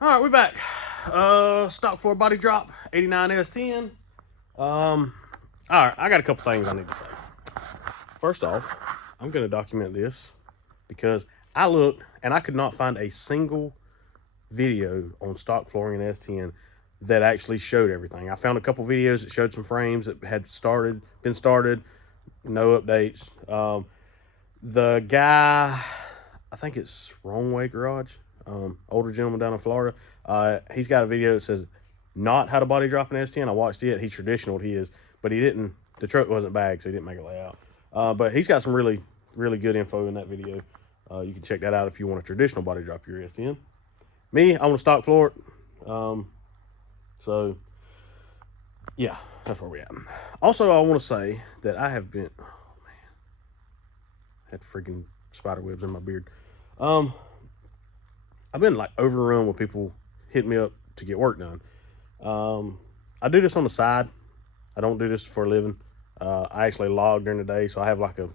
All right, we're back. Stock floor body drop, 89 S10. All right, I got a couple things I need to say. First off, I'm going to document this because I looked and I could not find a single video on stock flooring in S10 that actually showed everything. I found a couple videos that showed some frames that had been started, no updates. The guy, I think it's Wrong Way Garage, older gentleman down in Florida. He's got a video that says not how to body drop an S10. I watched it. He's traditional, he is, but he didn't. The truck wasn't bagged, so he didn't make it lay out. But he's got some really good info in that video. You can check that out if you want a traditional body drop your S10. Me, I want to stock floor it. So yeah, that's where we at. Also, I want to say that I have been, oh man, had freaking spider webs in my beard. I've been like overrun with people hitting me up to get work done. I do this on the side. I don't do this for a living. I actually log during the day, so I have like a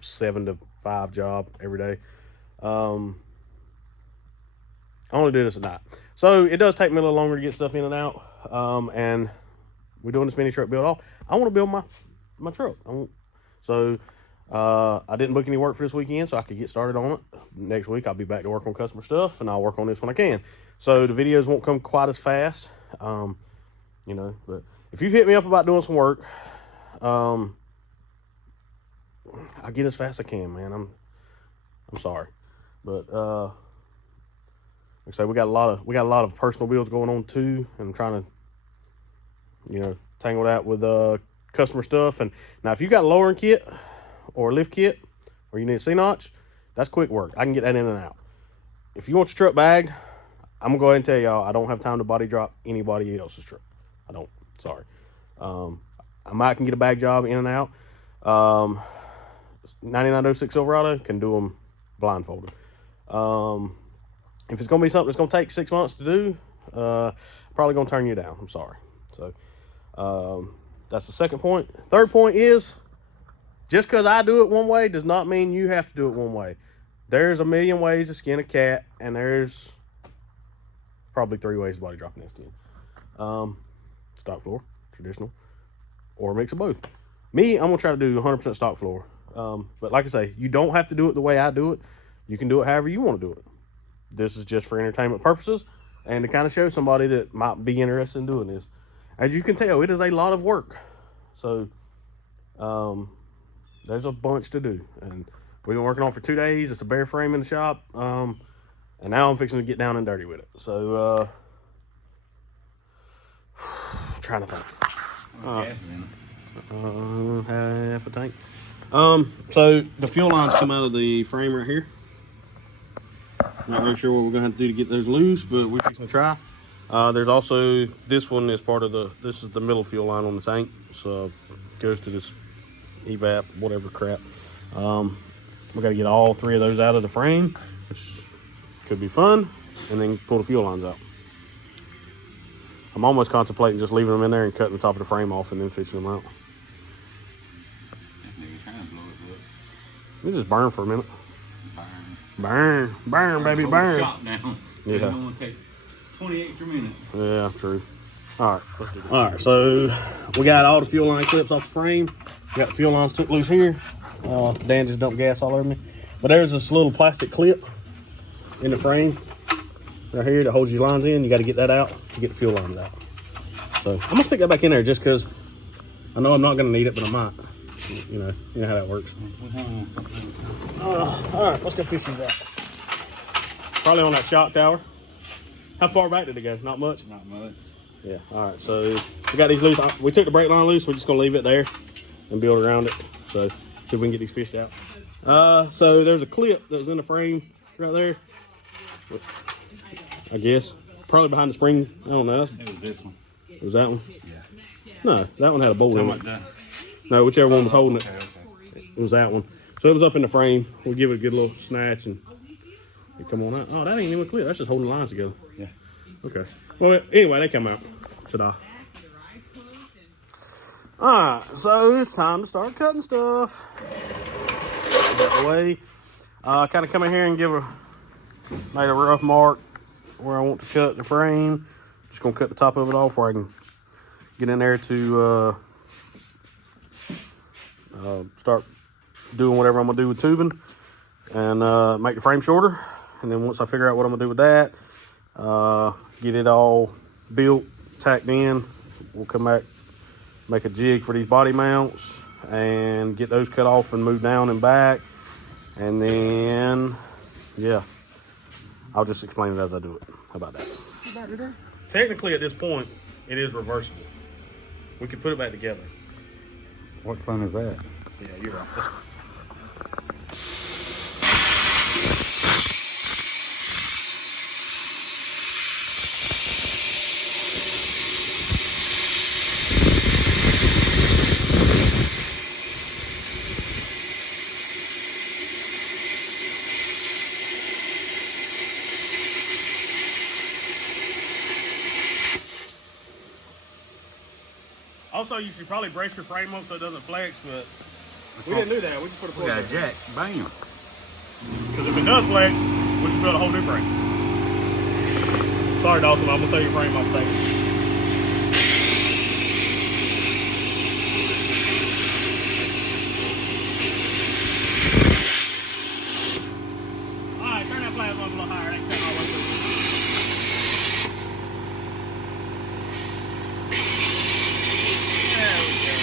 7 to 5 job every day. I only do this at night, so it does take me a little longer to get stuff in and out. And we're doing this mini truck build off. I want to build my truck. I didn't book any work for this weekend, so I could get started on it. Next week, I'll be back to work on customer stuff, and I'll work on this when I can. So the videos won't come quite as fast, but if you've hit me up about doing some work, I'll get as fast as I can, man. I'm sorry, but like I say, we got a lot of personal builds going on too, and I'm trying to, tangle that with customer stuff. And now, if you got a lowering kit or a lift kit, or you need a C-notch, that's quick work. I can get that in and out. If you want your truck bagged, I'm gonna go ahead and tell y'all I don't have time to body drop anybody else's truck. I don't. Sorry. I might can get a bag job in and out. 9906 Silverado can do them blindfolded. If it's gonna be something that's gonna take 6 months to do, probably gonna turn you down. I'm sorry. So that's the second point. Third point is, just because I do it one way does not mean you have to do it one way. There's a million ways to skin a cat, and there's probably 3 ways to body drop an S10. Stock floor, traditional, or a mix of both. Me, I'm gonna try to do 100% stock floor. But like I say, you don't have to do it the way I do it. You can do it however you want to do it. This is just for entertainment purposes and to kind of show somebody that might be interested in doing this. As you can tell, it is a lot of work. So there's a bunch to do, and we've been working on it for 2 days. It's a bare frame in the shop, and now I'm fixing to get down and dirty with it. So trying to think. Half a tank. So the fuel lines come out of the frame right here. Not really sure what we're gonna have to do to get those loose, but we're fixing to try. There's also, this one is part of this is the middle fuel line on the tank, so it goes to this evap, whatever crap. We got to get all 3 of those out of the frame, which could be fun, and then pull the fuel lines out. I'm almost contemplating just leaving them in there and cutting the top of the frame off and then fixing them out. Let me just burn for a minute. Burn, baby, burn. Shop down. Yeah. It's gonna take 20 extra minutes. Yeah, true. All right, let's do this. All right, so we got all the fuel line clips off the frame. We got the fuel lines took loose here. Dan just dumped gas all over me. But there's this little plastic clip in the frame right here that holds your lines in. You got to get that out to get the fuel lines out. So I'm gonna stick that back in there just because I know I'm not gonna need it, but I might. You know how that works. All right, let's go fish these out. Probably on that shock tower. How far back did it go? Not much? Not much. Yeah, all right, so we got these loose. We took the brake line loose. We're just gonna leave it there and build around it. So see if we can get these fished out. So there's a clip that was in the frame right there. I guess. Probably behind the spring. I don't know. It was this one. It was that one? Yeah. No, that one had a bolt in Like it. that. No, whichever one was holding it. Okay. It was that one. So it was up in the frame. We'll give it a good little snatch and come on out. Oh, that ain't even clear. That's just holding the lines together. Yeah. Okay. Well, anyway, they come out. Ta-da. Alright, so it's time to start cutting stuff. Get that away. Kind of come in here and made a rough mark where I want to cut the frame. Just gonna cut the top of it off where I can get in there to start doing whatever I'm gonna do with tubing and make the frame shorter. And then once I figure out what I'm gonna do with that, get it all built, tacked in, we'll come back, make a jig for these body mounts and get those cut off and move down and back. And then, yeah, I'll just explain it as I do it. How about that? Technically, at this point, it is reversible. We could put it back together. What fun is that? Yeah, you're right. Let's go. Also, you should probably brace your frame up so it doesn't flex, but we didn't do that. We just put a pull. We got a jack. Bam. Because if it does flex, we can build a whole new frame. Sorry, Dawson, I'm going to tell your frame off second. Alright, turn that plasma up a little higher. That ain't cutting all the way through. There we go.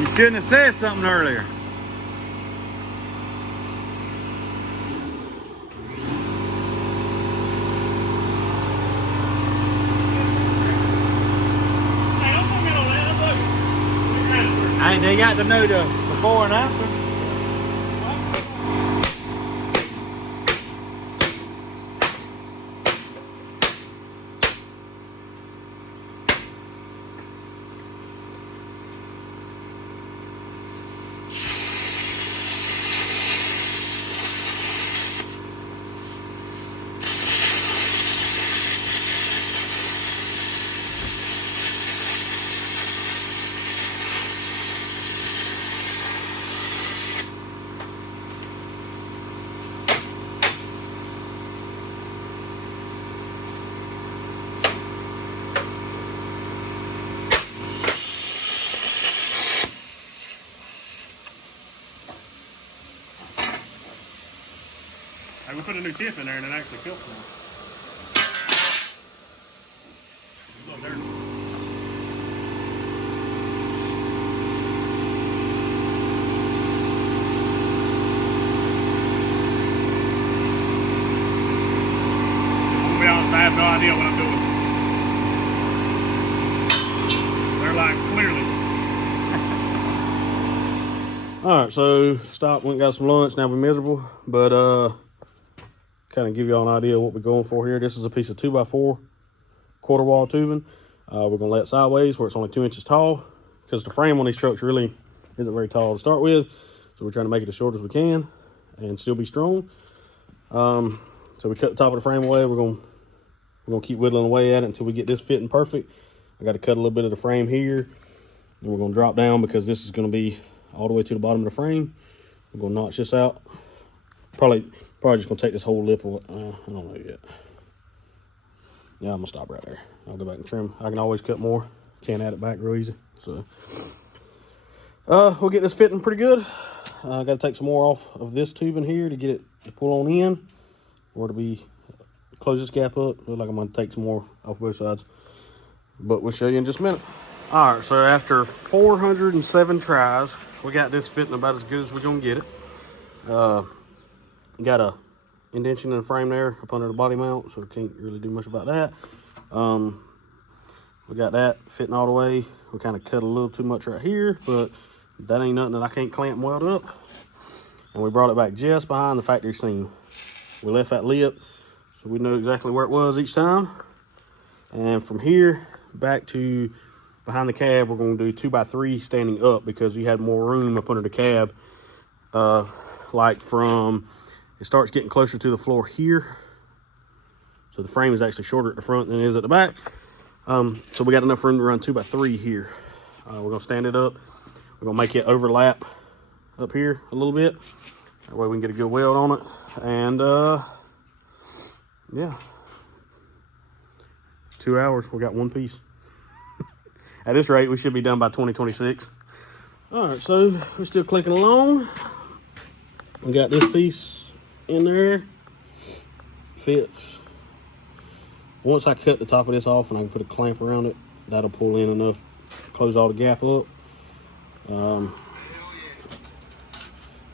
You shouldn't have said something earlier. Hey, they got to know the before and after. I we put a new tip in there and it actually killed one. It's a little dirty. I'm gonna be honest, I have no idea what I'm doing. They're like, clearly. Alright, so stopped, went and got some lunch, now we're miserable, but kind of give y'all an idea of what we're going for here. This is a piece of 2x4 quarter wall tubing. We're gonna lay it sideways where it's only 2 inches tall, because the frame on these trucks really isn't very tall to start with. So we're trying to make it as short as we can and still be strong. So we cut the top of the frame away. We're gonna keep whittling away at it until we get this fitting perfect. I got to cut a little bit of the frame here, and we're gonna drop down because this is gonna be all the way to the bottom of the frame. We're gonna notch this out. Probably just gonna take this whole lip away. I don't know yet. Yeah, I'm gonna stop right there. I'll go back and trim. I can always cut more. Can't add it back real easy. So we'll get this fitting pretty good. I got to take some more off of this tubing here to get it to pull on in, or to be close this gap up. Looks like I'm going to take some more off both sides, but we'll show you in just a minute. All right, so after 407 tries, we got this fitting about as good as we're gonna get it. Got a indention in the frame there up under the body mount, so we can't really do much about that. We got that fitting all the way. We kind of cut a little too much right here, but that ain't nothing that I can't clamp and weld up. And we brought it back just behind the factory seam. We left that lip so we know exactly where it was each time. And from here back to behind the cab, we're going to do 2x3 standing up, because you had more room up under the cab. Like from, it starts getting closer to the floor here. So the frame is actually shorter at the front than it is at the back. So we got enough room to run 2x3 here. We're going to stand it up. We're going to make it overlap up here a little bit. That way we can get a good weld on it. And yeah, 2 hours, we got one piece. At this rate, we should be done by 2026. All right, so we're still clicking along. We got this piece in there. Fits. Once I cut the top of this off and I can put a clamp around it, that'll pull in enough to close all the gap up. And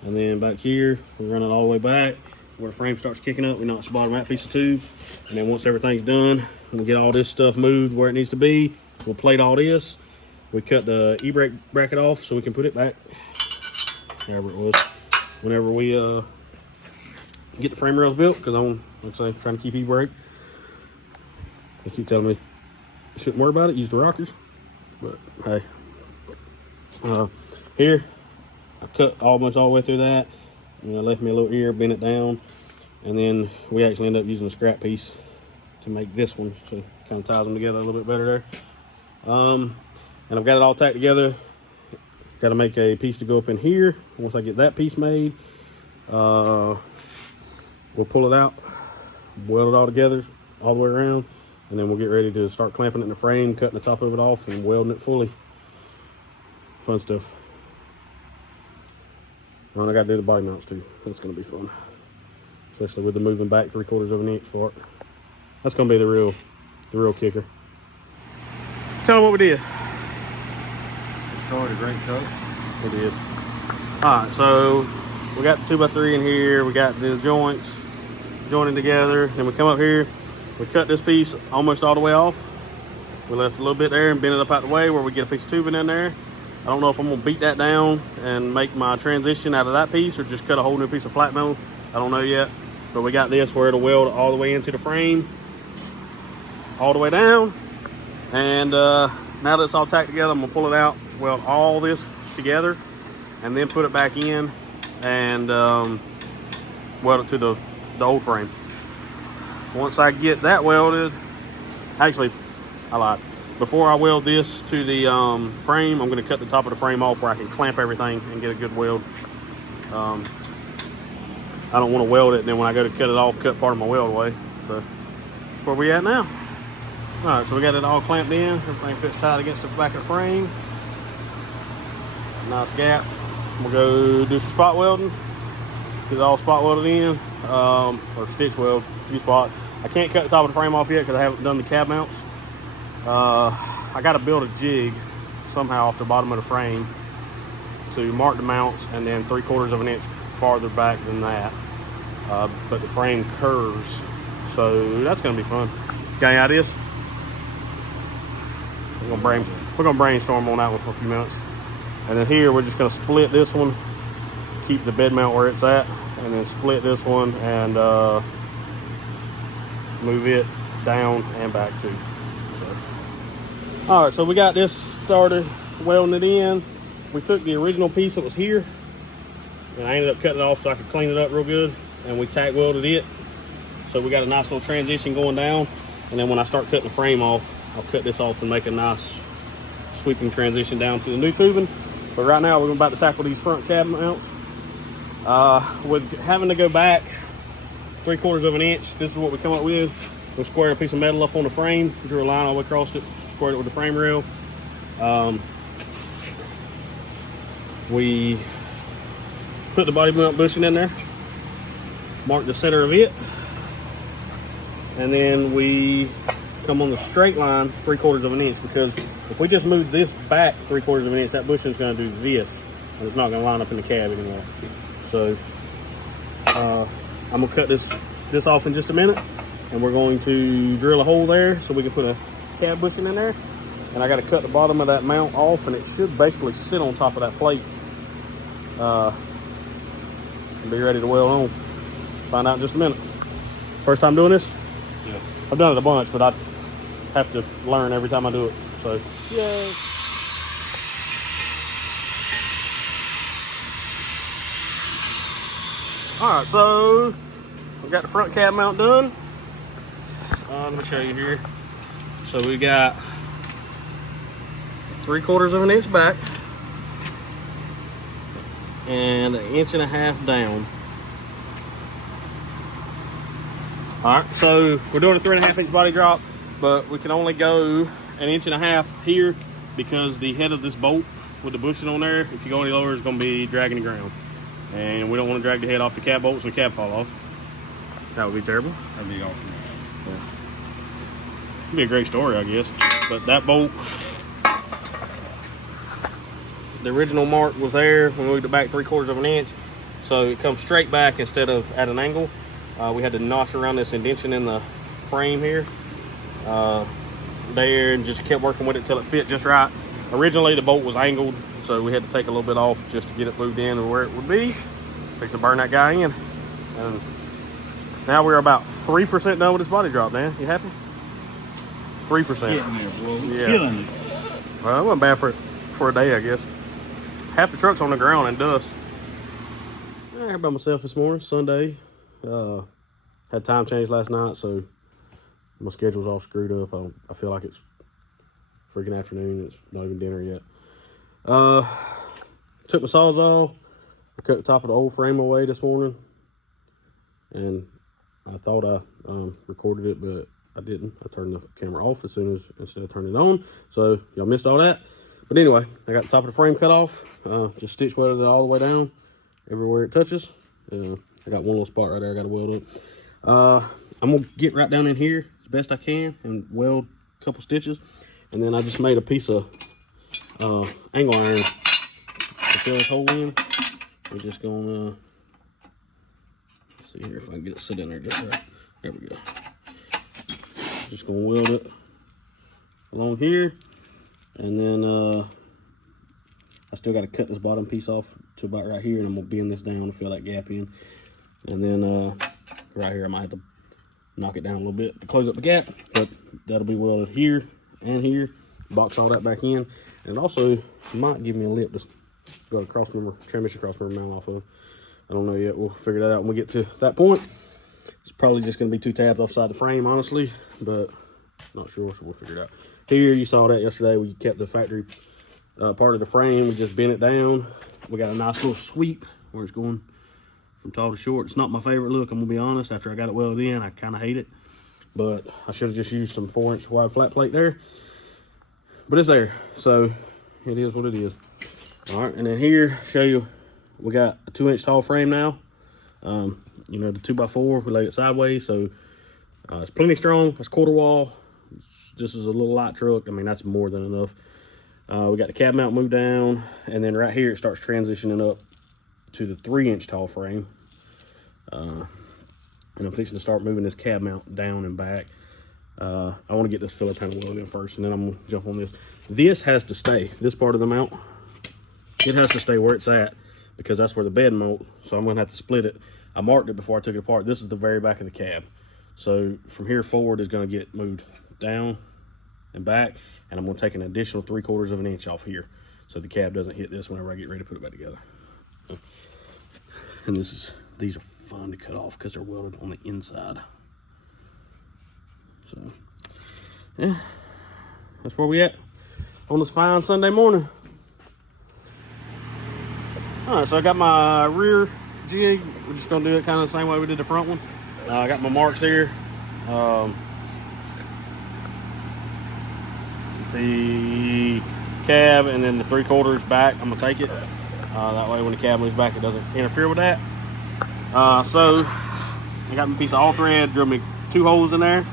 then back here, we run it all the way back where the frame starts kicking up. We notch the bottom of that piece of tube. And then once everything's done, we get all this stuff moved where it needs to be. We'll plate all this. We cut the e-brake bracket off so we can put it back wherever it was. Whenever we get the frame rails built, because I'm, like I say, trying to keep e-brake. They keep telling me I shouldn't worry about it, use the rockers. But hey, here I cut almost all the way through that, and I left me a little ear, bent it down, and then we actually end up using a scrap piece to make this one, so kind of ties them together a little bit better there. And I've got it all tacked together. Got to make a piece to go up in here. Once I get that piece made, we'll pull it out, weld it all together all the way around, and then we'll get ready to start clamping it in the frame, cutting the top of it off, and welding it fully. Fun stuff. Well, I got to do the body mounts too. That's going to be fun, especially with the moving back 3/4 of an inch part. That's going to be the real kicker. Tell them what we did. Destroyed a great coat. We did. All right, so we got the 2x3 in here. We got the joints joining together. Then we come up here. We cut this piece almost all the way off. We left a little bit there and bent it up out the way where we get a piece of tubing in there. I don't know if I'm gonna beat that down and make my transition out of that piece, or just cut a whole new piece of flat metal. I don't know yet. But we got this where it'll weld all the way into the frame, all the way down. And now that it's all tacked together, I'm gonna pull it out, weld all this together, and then put it back in and weld it to the old frame. Once I get that welded, actually, I lied. Before I weld this to the frame, I'm gonna cut the top of the frame off where I can clamp everything and get a good weld. I don't wanna weld it, and then when I go to cut it off, cut part of my weld away. So that's where we at now. All right, so we got it all clamped in. Everything fits tight against the back of the frame. Nice gap. We'll go do some spot welding. Get it all spot welded in, or stitch weld, few spot. I can't cut the top of the frame off yet because I haven't done the cab mounts. I got to build a jig somehow off the bottom of the frame to mark the mounts, and then 3/4 of an inch farther back than that. But the frame curves, so that's going to be fun. Got any ideas? We're gonna brainstorm on that one for a few minutes. And then here we're just gonna split this one, keep the bed mount where it's at, and then split this one and move it down and back too. So. All right, so we got this started welding it in. We took the original piece that was here, and I ended up cutting it off so I could clean it up real good, and we tack welded it. So we got a nice little transition going down, and then when I start cutting the frame off, I'll cut this off and make a nice sweeping transition down to the new tubing. But right now we're about to tackle these front cab mounts. With having to go back 3/4 of an inch, this is what we come up with. We'll square a piece of metal up on the frame, drew a line all the way across it, squared it with the frame rail. put the body mount bushing in there, mark the center of it, and then we come on the straight line 3/4 of an inch, because if we just move this back 3/4 of an inch, that bushing is going to do this, and it's not going to line up in the cab anymore. So I'm going to cut this off in just a minute, and we're going to drill a hole there so we can put a cab bushing in there. And I got to cut the bottom of that mount off, and it should basically sit on top of that plate. Be ready to weld on. Find out in just a minute. First time doing this? Yes. I've done it a bunch, but I have to learn every time I do it. So, yay. All right, so we got the front cab mount done. Let me show you here. So we got 3/4 of an inch back and 1.5 inches down. All right, so we're doing a 3.5 inch body drop, but we can only go 1.5 inches here because the head of this bolt with the bushing on there, if you go any lower, it's going to be dragging the ground. And we don't want to drag the head off the cab bolt so the cab fall off. That would be terrible. That'd be awesome. Yeah. It'd be a great story, I guess. But that bolt, the original mark was there when we moved it back 3/4 of an inch. So it comes straight back instead of at an angle. We had to notch around this indentation in the frame here. There, and just kept working with it till it fit just right. Originally the bolt was angled, so we had to take a little bit off just to get it moved in where it would be. Fix to burn that guy in. And now we're about 3% done with this body drop, Dan. You happy? 3%. Getting there, boy. Yeah. Killing it. Well, it wasn't bad for a day, I guess. Half the truck's on the ground in dust. I here by myself this morning, Sunday. Had time change last night, so my schedule's all screwed up. I feel like it's freaking afternoon. It's not even dinner yet. Took my Sawzall. I cut the top of the old frame away this morning, and I thought I recorded it, but I didn't. I turned the camera off instead of turning it on, so y'all missed all that. But anyway, I got the top of the frame cut off. Just stitch welded it all the way down, everywhere it touches. I got one little spot right there I got to weld up. I'm gonna get right down in here as best I can and weld a couple stitches, and then I just made a piece of angle iron to fill this hole in. We're just gonna see here if I can get it sit in there just right. There we go. Just gonna weld it along here, and then I still got to cut this bottom piece off to about right here, and I'm gonna bend this down to fill that gap in. And then right here I might have to knock it down a little bit to close up the gap, but that'll be welded here and here. Box all that back in, and it also might give me a lip to go to transmission crossmember mount off of. I don't know yet. We'll figure that out when we get to that point. It's probably just going to be 2 tabs offside the frame, honestly, but not sure, so we'll figure it out. Here, you saw that yesterday. We kept the factory part of the frame. We just bent it down. We got a nice little sweep where it's going from tall to short. It's not my favorite look, I'm going to be honest. After I got it welded in, I kind of hate it, but I should have just used some 4-inch wide flat plate there. But it's there, so it is what it is. All right, and then here, show you, we got a 2-inch tall frame now. You know, the 2x4, we laid it sideways, so it's plenty strong. It's quarter wall. This is a little light truck. I mean, that's more than enough. We got the cab mount moved down, and then right here, it starts transitioning up to the 3-inch tall frame. And I'm fixing to start moving this cab mount down and back. I want to get this filler panel welded in first, and then I'm going to jump on this. This has to stay. This part of the mount, it has to stay where it's at, because that's where the bed mounts. So I'm going to have to split it. I marked it before I took it apart. This is the very back of the cab. So from here forward is going to get moved down and back, and I'm going to take an additional 3/4 of an inch off here, so the cab doesn't hit this whenever I get ready to put it back together. And these are fun to cut off because they're welded on the inside. So, yeah, that's where we at on this fine Sunday morning. All right, so I got my rear jig. We're just gonna do it kind of the same way we did the front one. I got my marks here. The cab and then the 3/4 back, I'm gonna take it. That way when the cab moves back, it doesn't interfere with that. So I got my piece of all thread, drilled me 2 holes in there,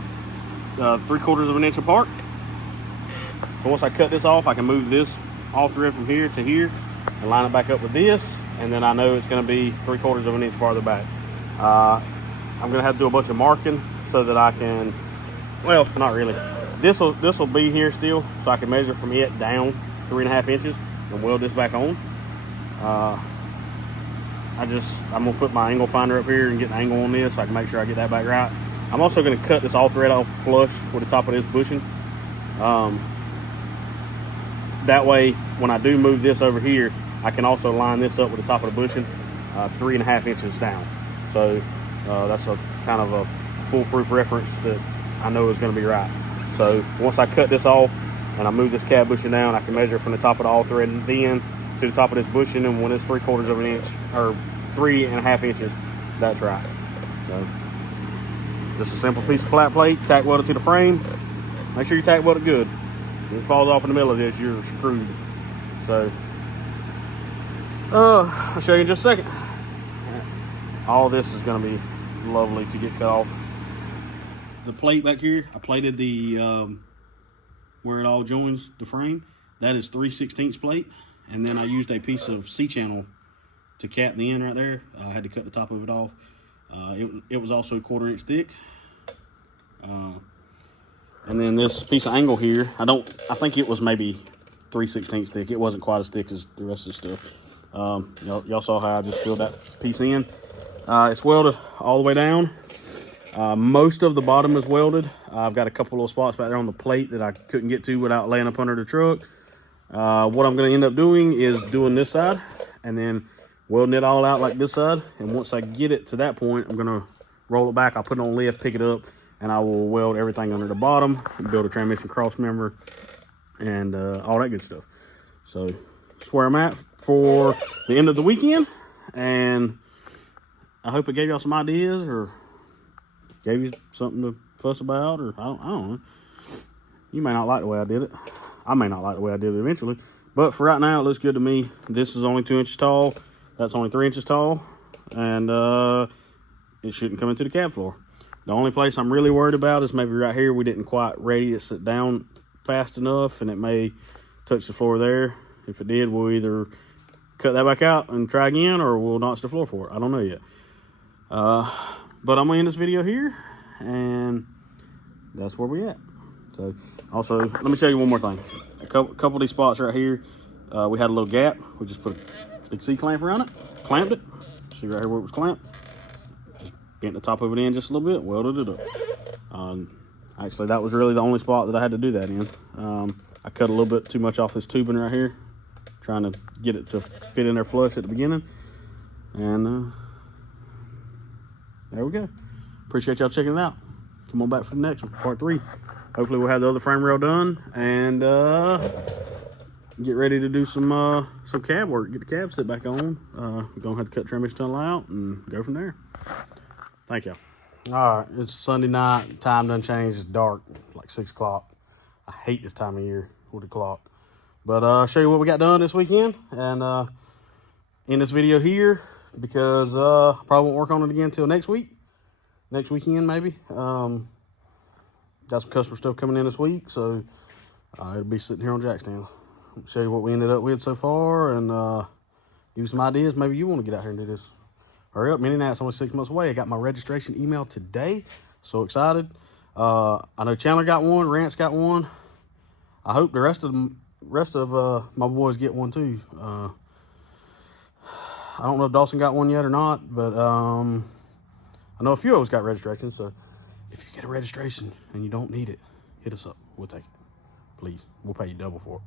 3/4 of an inch apart. So once I cut this off, I can move this all thread from here to here and line it back up with this, and then I know it's going to be 3/4 of an inch farther back. I'm going to have to do a bunch of marking so that I can, well, not really. This will be here still, so I can measure from it down 3.5 inches and weld this back on. I'm gonna put my angle finder up here and get an angle on this so I can make sure I get that back right. I'm also gonna cut this all thread off flush with the top of this bushing. That way, when I do move this over here, I can also line this up with the top of the bushing 3.5 inches down. So that's a kind of a foolproof reference that I know is gonna be right. So once I cut this off and I move this cab bushing down, I can measure from the top of the all thread then to the top of this bushing, and when it's 3/4 of an inch or 3.5 inches, that's right. So just a simple piece of flat plate, tack welded to the frame. Make sure you tack weld it good. If it falls off in the middle of this, you're screwed. So I'll show you in just a second. All this is going to be lovely to get cut off. The plate back here, I plated the where it all joins the frame. That is 3/16 plate, and then I used a piece of C-channel to cap the end right there. I had to cut the top of it off. It was also 1/4 inch thick. And then this piece of angle here, I think it was maybe 3/16 thick. It wasn't quite as thick as the rest of the stuff. Y'all saw how I just filled that piece in. It's welded all the way down. Most of the bottom is welded. I've got a couple little spots back there on the plate that I couldn't get to without laying up under the truck. What I'm going to end up doing is doing this side and then welding it all out like this side. And once I get it to that point, I'm going to roll it back. I'll put it on lift, pick it up, and I will weld everything under the bottom, build a transmission cross member, and all that good stuff. So that's where I'm at for the end of the weekend. And I hope it gave y'all some ideas or gave you something to fuss about, or I don't know. You may not like the way I did it. I may not like the way I did it eventually. But for right now, it looks good to me. This is only 2 inches tall. That's only 3 inches tall. And it shouldn't come into the cab floor. The only place I'm really worried about is maybe right here. We didn't quite radius it down fast enough, and it may touch the floor there. If it did, we'll either cut that back out and try again, or we'll notch the floor for it. I don't know yet. But I'm gonna end this video here, and that's where we at. So also, let me show you one more thing. A couple of these spots right here, we had a little gap. We just put a big C-clamp around it, clamped it. See right here where it was clamped? Just bent the top of it in just a little bit, welded it up. Actually, that was really the only spot that I had to do that in. I cut a little bit too much off this tubing right here, trying to get it to fit in there flush at the beginning. And there we go. Appreciate y'all checking it out. Come on back for the next one, part 3. Hopefully we'll have the other frame rail done and get ready to do some cab work. Get the cab set back on. We're gonna have to cut transmission tunnel out and go from there. Thank y'all. All right, it's Sunday night. Time done changed. It's dark, like 6 o'clock. I hate this time of year with the clock. But I'll show you what we got done this weekend and end this video here because probably won't work on it again until next weekend maybe. Got some customer stuff coming in this week, so it'll be sitting here on Jackstown. I'll show you what we ended up with so far and give you some ideas. Maybe you want to get out here and do this. Hurry up, Mini Nat's only 6 months away. I got my registration email today. So excited. I know Chandler got one, Rance got one. I hope the rest of my boys get one too. I don't know if Dawson got one yet or not, but I know a few of us got registrations. So if you get a registration and you don't need it, hit us up. We'll take it. Please. We'll pay you double for it.